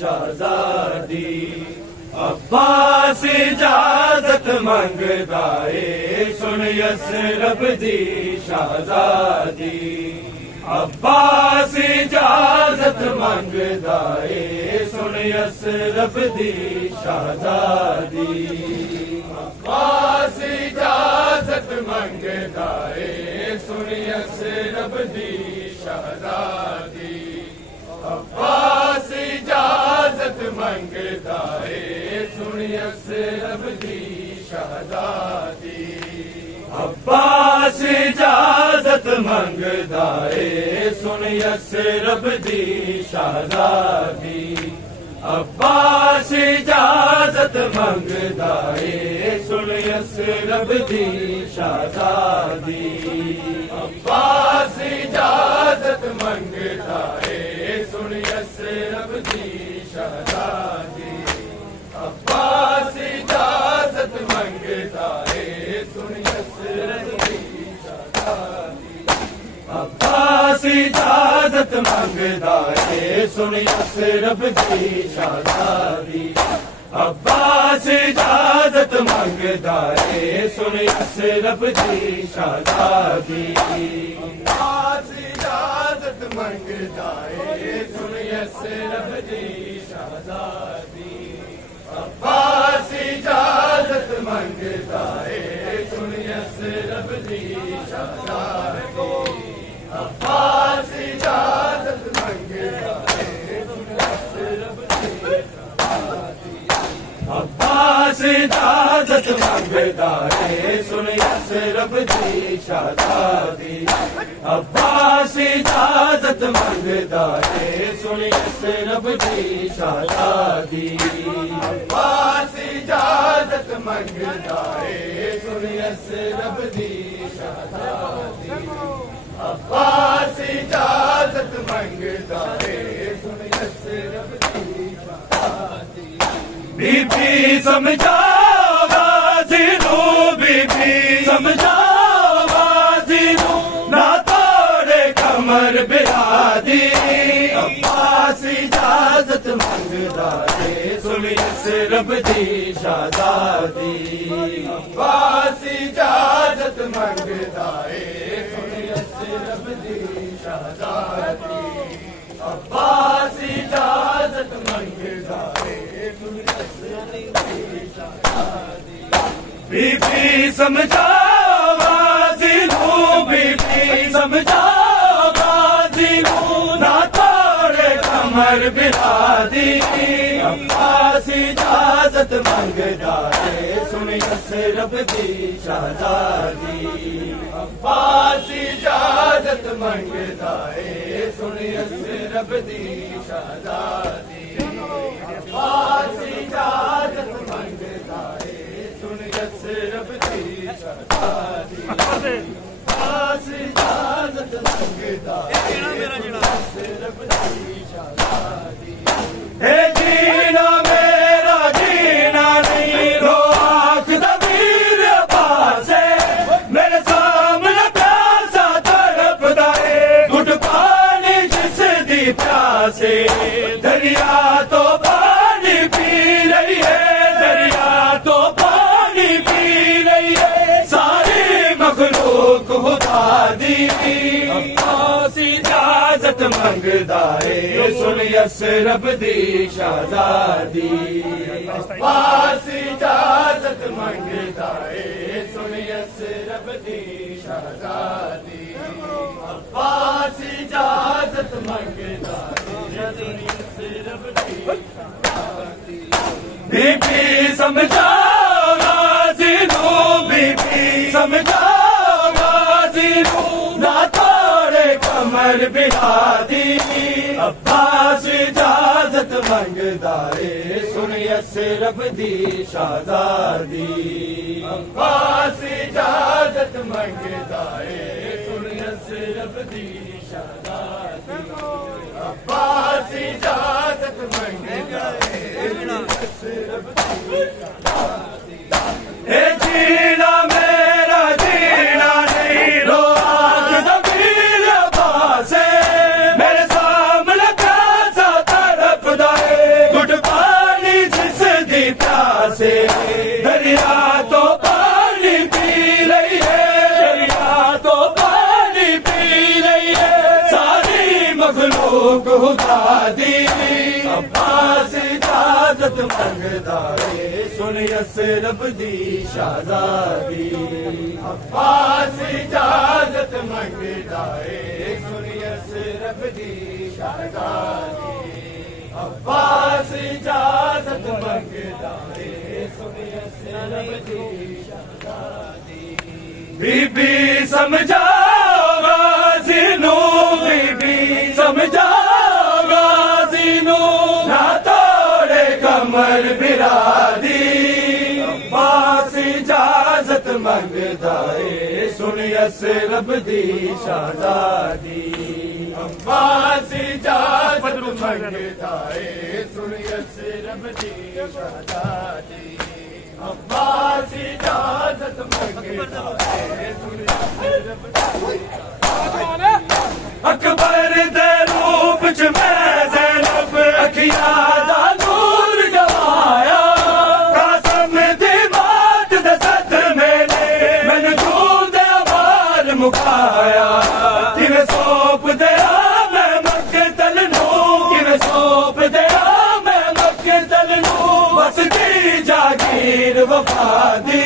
شہزادی عباس اجازت منگدا اے سن یثرب دی شہزادی عباس اجازت منگدا اے سن یثرب دی شہزادی عباس اجازت منگدا اے سن یثرب دی شہزادی عباس اجازت منگدا اے سن یثرب دی شہزادی عباس اجازت منگدا اے سن یثرب دی شہزادی عباس اجازت منگدا اے سن یثرب دی شہزادی عباس اجازت منگدا اے سن یثرب دی شہزادی عباس اجازت منگدا اے سن یثرب دی شہزادی عباس اجازت منگدا اے سن یثرب دی شہزادی عباس اجازت منگدا اے سن یثرب دی شہزادی عباس اجازت منگدا اے سن یثرب دی شہزادی عباس اجازت منگدا اے سن یثرب دی شہزادی عباس اجازت منگدا اے سن یثرب دی شہزادی عباس اجازت منگدا اے سن یثرب دی شہزادی عباس اجازت منگدا اے سن یثرب دی شہزادی عباس اجازت منگدا اے سن یثرب دی شہزادی عباس اجازت منگدا اے سن یثرب دی شہزادی بی بی سمجھاؤ غازی نو بی بی سمجھاؤ غازی نو نہ توڑے کمر بلادی عباس اجازت منگدا اے سن یثرب دی شہزادی عباس اجازت منگدا اے سن یثرب دی شہزادی عباس اجازت منگدا اے سن یثرب دی شہزادی بی بی سمجھاؤ غازی نو بی بی سمجھاؤ غازی نو نہ توڑے کمر بلادی عباس اجازت منگدا اے سن یثرب دی شہزادی عباس اجازت منگدا اے سن یثرب دی شہزادی عباس اجازت منگدا اے سن یثرب دی شہزادی عباس اجازت منگدا اے یثرب دی شہزادی اے جینا میرا جینا نہیں رو آنکھ دبیر عباس میرے سامنے پیاسا تڑپدا اے گھٹ پانی جس دی پیاسے دریا تو پانی پی رہی ہے دریا تو پانی پی رہی ہے ساری مخلوق خدا دی عباس اجازت منگدا اے سن یثرب دی شہزادی عباس اجازت منگدا اے سن یثرب دی شہزادی عباس اجازت منگدا اے سن یثرب دی شہزادی بی بی سمجھاؤ غازی نو بی بی سمجھاؤ غازی نو نہ توڑے کمر بلادی عباس اجازت منگدا اے سن یثرب دی شہزادی عباس اجازت منگدا اے سن یثرب دی شہزادی عباس اجازت منگدا اے سن یثرب دی شہزادی اے جی منگدا اے سن یسرب دی شہزادی عباس اجازت منگدا اے سن یسرب دی شہزادی عباس اجازت منگدا اے سن یسرب دی شہزادی بی بی سمجھاؤ غازی نو بی بی سمجھاؤ غازی نو نہ توڑے کمر برادی عباس اجازت منگدا اے سن یسرب دی شہزادی عباس اجازت منگدا اے سن یسرب دی شہزادی عباس اجازت منگدا اے سن یسرب دی شہزادی اکبر دے روپ چ میں زینب اکھیاں دا نور جوایا قاسم دی مات دے صدمے نے مینوں جون دے وال مکایا کیویں سونپ دیا میں مقتل نوں کیویں سونپ دیا میں مقتل نوں بس دی جاگیر وفا دی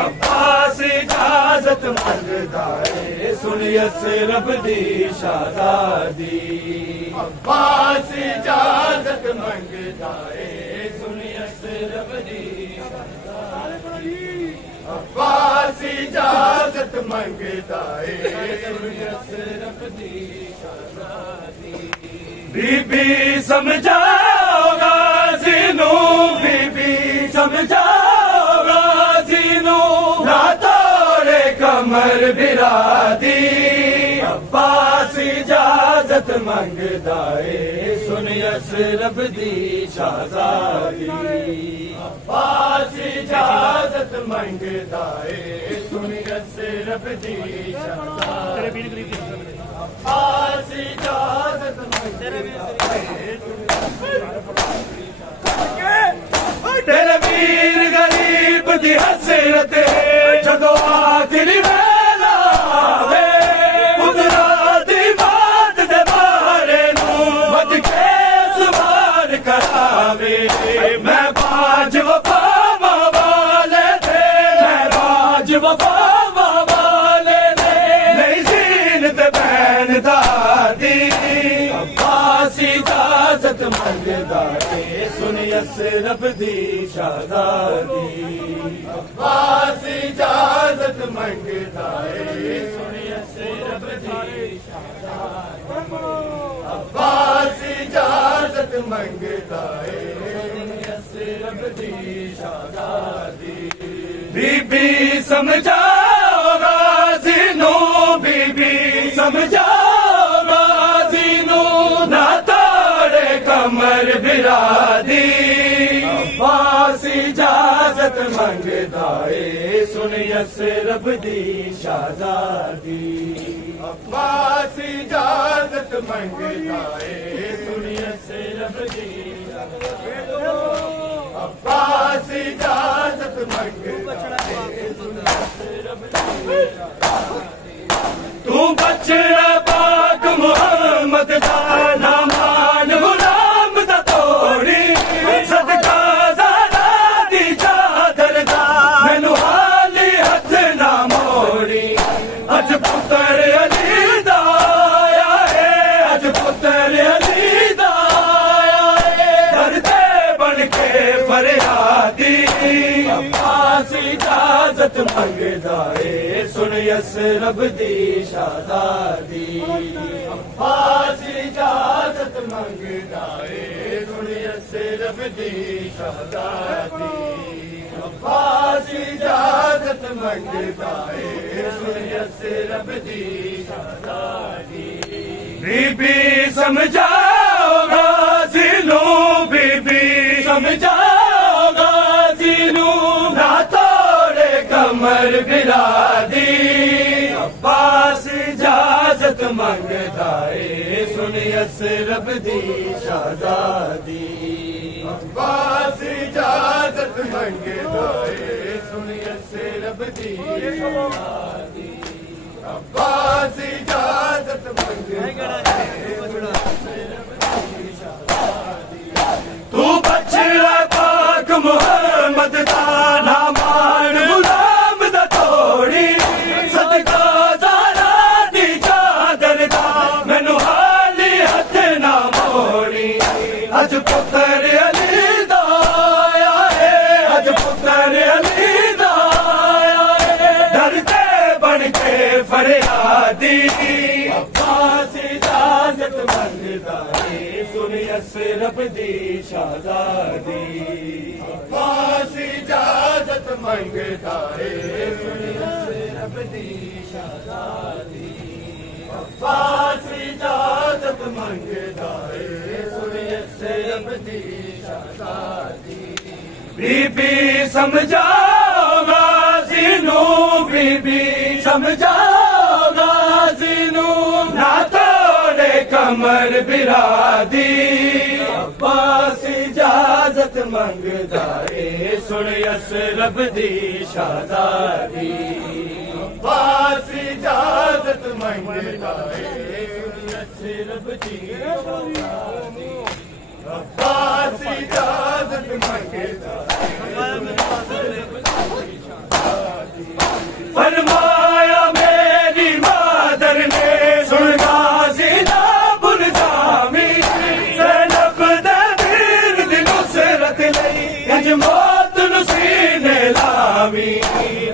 عباس اجازت منگدا اے سن یسرب دی شہزادی عباس اجازت منگدا اے سن یسرب دی شہزادی عباس اجازت منگدا اے سن یسرب دی شہزادی بی بی سمجھاؤ غازی نو بی بی سمجھاؤ غازی نو نہ توڑے کمر برادی عباس اجازت منگدا اے سن یسرب دی شہزادی عباس اجازت منگدا اے سن یسرب دی شہزادی عباس اجازت منگدا اے تیرے ویر غریب دی حسرت جدو آخری ویلا آوے قدرت دی بات دے بارے نوں بچ کے سوار کراوے میں باج وفا والے تھے میں باج وفا والے تھے نہیں زینت بہن دادی عباس اجازت منگدا اے سن یسرب دی شہزادی عباس اجازت منگدا اے سن یسرب دی شہزادی عباس اجازت منگدا اے سن یسرب دی شہزادی بی بی سمجھاؤ غازی نو بی بی سمجھاؤ غازی نو نہ توڑے کمر برادی عباس اجازت منگدا اے سن یسرب دی شہزادی عباس اجازت منگدا اے سن یسرب دی شہزادی عباس اجازت منگدا اے سن یسرب دی شہزادی تو بچڑا پاک محمد دا نامان غلام دا توڑی صدقہ زہرا دی چادر دا مینوں حالی ہتھ نہ موڑی اج پتر علی دا آیا ہے اج پتر علی دا آیا ہے دردے بن کے فریادی عباس اجازت منگدا اے سن یسرب دی شہزادی عباس اجازت منگدا اے سن یسرب دی شہزادی عباس اجازت منگدا اے سن یسرب دی شہزادی بی بی سمجھاؤ غازی نو بی بی سمجھاؤ غازی نو نہ توڑے کمر برادی عباس اجازت منگدا اے سن یسرب دی شہزادی عباس اجازت منگدا اے سن یسرب دی شہزادی عباس اجازت منگدا اے سن یسرب دی شہزادی تو بچڑا یسرب دی شہزادی عباس اجازت منگدا ہے سن یسرب دی شہزادی عباس اجازت منگدا ہے سن یسرب دی شہزادی بی بی سمجھاؤ غازی نو بی بی سمجھاؤ غازی نو نہ توڑے کمر برادی عباس اجازت منگدا ہے سن یسرب دی شہزادی عباس اجازت منگدا ہے سن یسرب دی شہزادی عباس اجازت منگدا ہے فرمایا میری مادر نے سن غازی دا بلجامی زینب دے دیر دی نصرت لئی اج موت نو سینے لامی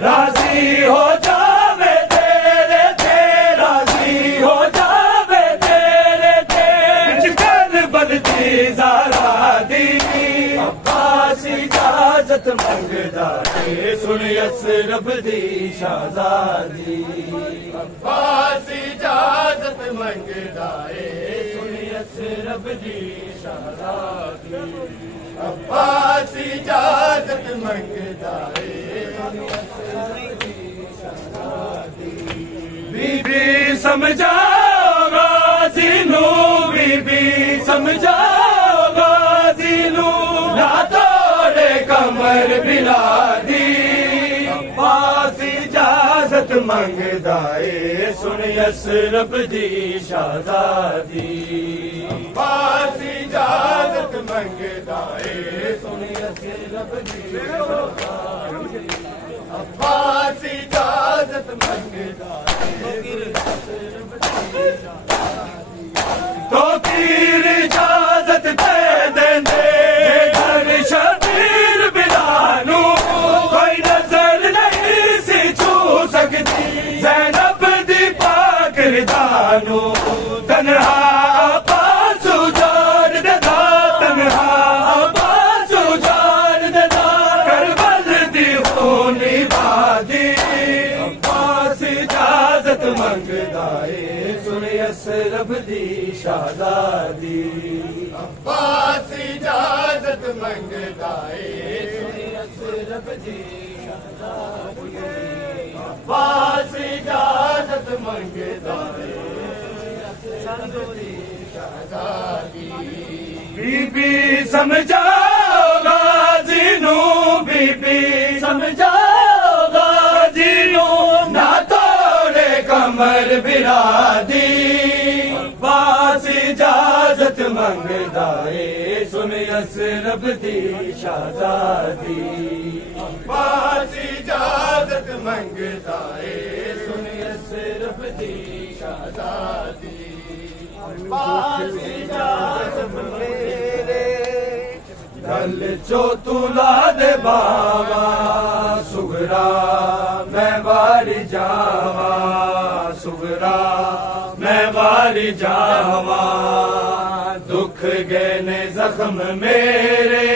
راضی ہو جاوے تیرے تے راضی ہو جاوے تیرے تے کربل دی زہرا دی عباس اجازت منگدا ہے سن یسرب دی شہزادی عباس اجازت منگدا ہے سن یسرب دی شہزادی عباس اجازت منگدا ہے سن یسرب دی شہزادی بی بی سمجھاؤ غازی نو بی بی سمجھاؤ غازی نو نہ توڑے کمر بلادی عباس اجازت منگدا ہے سن یسرب دی شہزادی عباس اجازت منگدا ہے سن یسرب دی شہزادی عباس اجازت منگدا ہے تو پیر اجازت دے دیں دے گھر شبیر بلانو کوئی نظر نہیں سی چھو سکتی زینب دی پاک ردانو تنہا عباس اجاڑ دے دا تنہا عباس اجاڑ دے دا کربل دی خونی وادی عباس اجازت منگدا ہے سن یسرب دی شہزادی عباس اجازت منگدا ہے سن یسرب دی شہزادی عباس اجازت منگدا ہے سن یسرب دی شہزادی بی بی سمجھاؤ غازی نو بی بی سمجھاؤ غازی نو نہ توڑے کمر برادی عباس اجازت منگدا ہے سن یسرب دی شہزادی عباس اجازت منگدا ہے سن یسرب دی شہزادی عباس اجازت میرے گل چو تلا دے باوا سغرا میں واری جاوا سغرا میں واری جاوا دکھ گئے نے زخم میرے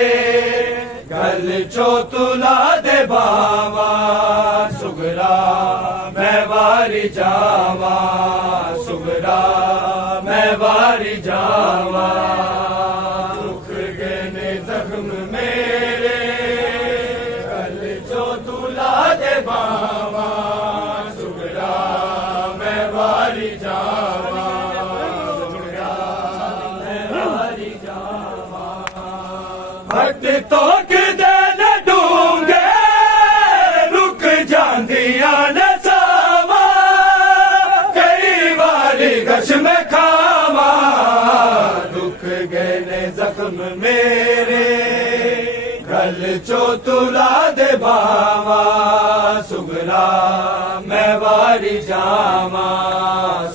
گل چو تلا دے باوا سغرا میں واری جاوا سغرا میں واری جاوا دکھ گئے نے زخم میرے گل چو تلا دے باوا سغرا میں واری جاوا سغرا میں واری جاوا ہٹ تو کدے نہ ڈونگے رک جاندیاں نے ساوا کئی واری گش میں کھاوا دکھ گئے نے زخم میرے گل چو تلا دے باوا سغرا میں واری جاوا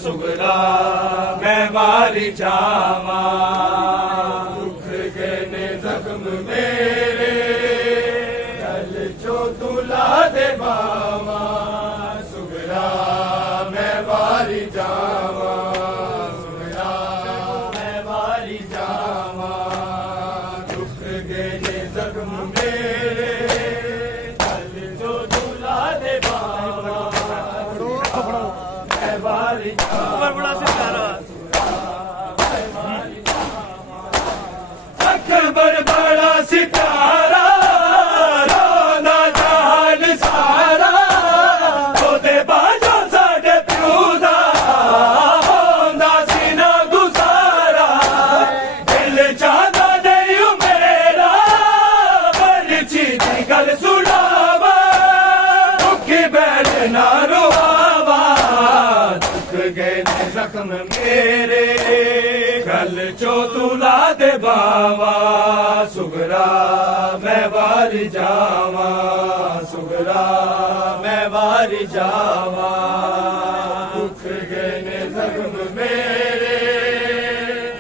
سغرا میں واری جاوا دکھ گئے نے زخم میرے گل چو تلا دے باوا سغرا میں واری جاوا سغرا میں واری جاوا بڑا ستارہ اکبر بڑا ستارہ رونا جہان سارا دے باجو ساڈے پیو دا ہوندا سینا گزارا دل چاہتا نہیں میرا برچی دی گل سناوا دکھی بیٹھ نہ رواوا دکھ گئے نے زخم میرے گل چو تلا دے باوا سگرا میں واری جاوا سگرا میں واری جاوا دکھ گئے نے زخم میرے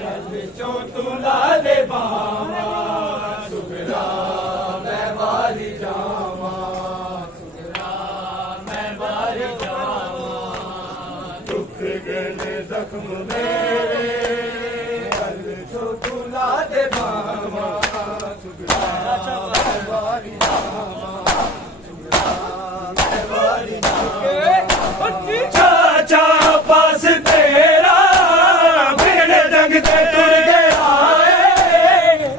گل چو تلا دے باوا سگرا میں واری جاوا سگرا میں واری جاوا دکھ گئے نے زخم میرے چاچا پاس تیرا بن جنگ تے ٹر گیا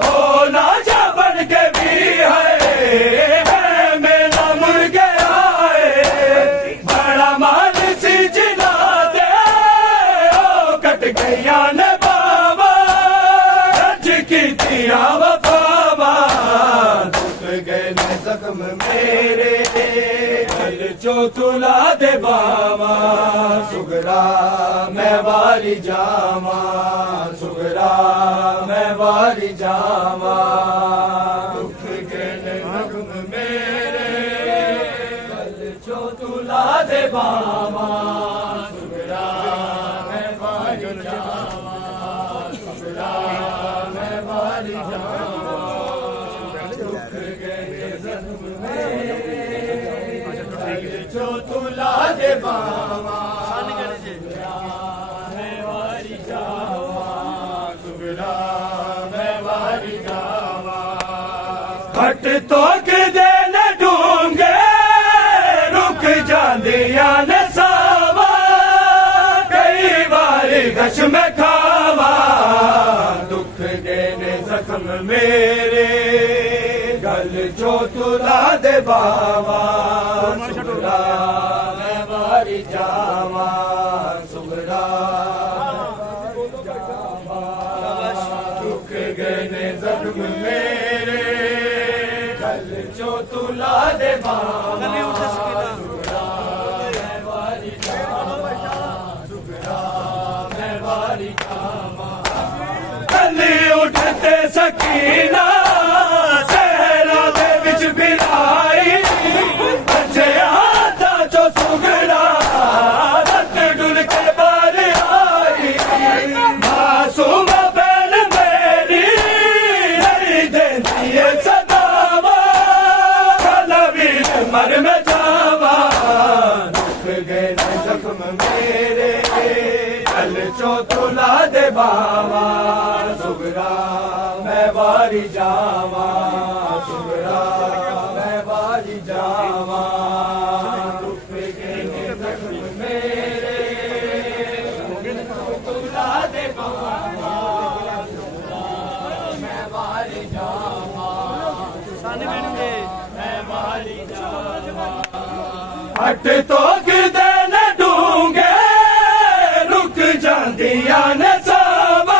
او لاجا بن کے بھی ہے میرا مڑ گیا بڑا مال سی جلا دے او کٹ گیا نے بابا رج کی دیا وفاوا دکھ گئے نے زخم میرے دل چو تلا دے باوا سگرا میں واری جاوا سگرا میں واری جاوا دکھ گئے نے زخم میرے دل چو تلا دے باوا سگرا میں واری جاوا سگرا میں واری جاوا دکھ گئے نے زخم میرے جو تلا دے باوا سگرا میں واری جاوا سگرا میں واری جاوا کھٹ توک دے نہ ڈونگے رک جاندیا نے ساوا کئی واری گش میں کھاوا دکھ گئے نے زخم میرے گل جو تلا دے باوا سگرا میں واری جاوا سگرا دکھ گئے نے زخم میرے گل جو تلا دے باوا سگرا میں واری جاوا سگرا میں واری جاوا گلی اٹھتے سکینہ مر میں جاوا دکھ گئے نے زخم میرے گل چو تلا دے باوا سگرا میں واری جاوا سگرا میں واری جاوا دکھ گئے نے زخم میرے گل چو تلا دے باوا سگرا میں واری جاوا ہٹ تو دے نہ ڈونگے رک جاندیا نے ساوا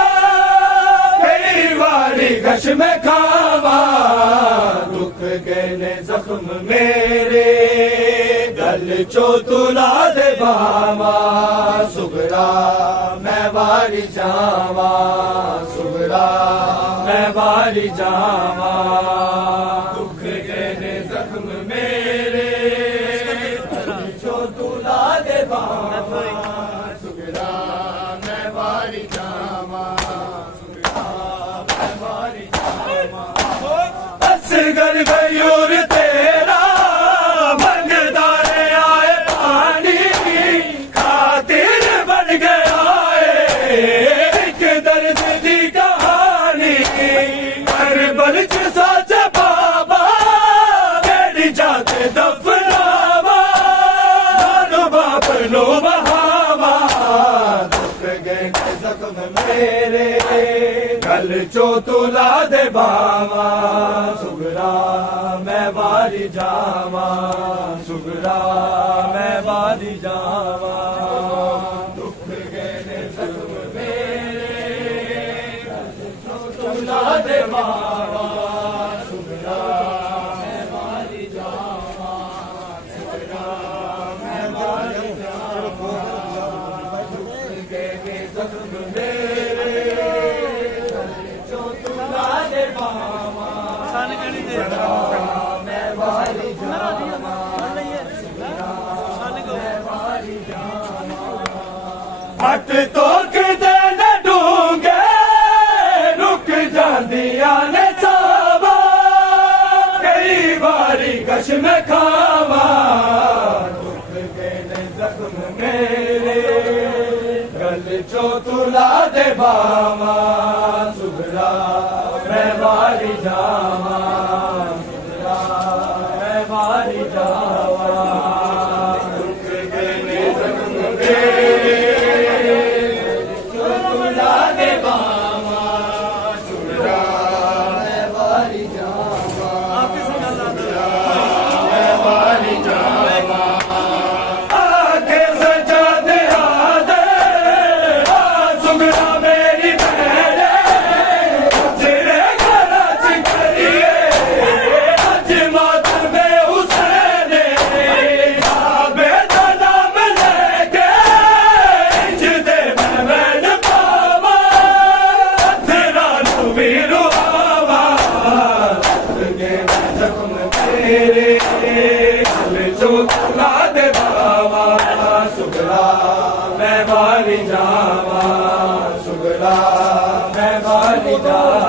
کئی واری گش میں کھاوا دکھ گئے نے زخم میرے گل چو تلا دے باوا سگرا میں واری جاوا سگرا میں واری جاوا دکھ گئے نے زخم میرے جو تلا دے باوا سگرا میں واری جاوا سگرا میں واری جاوا اصغر غیور تیرا منگدار آئے پانی خاطر بن گیا ایک درد دی کہانی کربل چ سچ زخم میرے گل چو تلا دے باوا سگرا میں باری جاوا سگرا میں باری جاوا دکھ گئے زخم میرے گل چو تلا دے باوا سگرا میں باری جاوا سگرا میں باری جاوا دکھ گئے زخم میرے گل چو تلا دے باوا سگرا میں باری جاوا ہٹ تو کدے نہ ڈونگے رک جاندیاں نے ساوا کئی باری گش میں کھاوا دکھ گئے نے زخم میرے گل چو تلا دے باوا سگرا میں باری جاوا سگرا میں باری جاوا دکھ گئے نے زخم میرے سگرا میں باری جاوا سگرا میں باری جاوا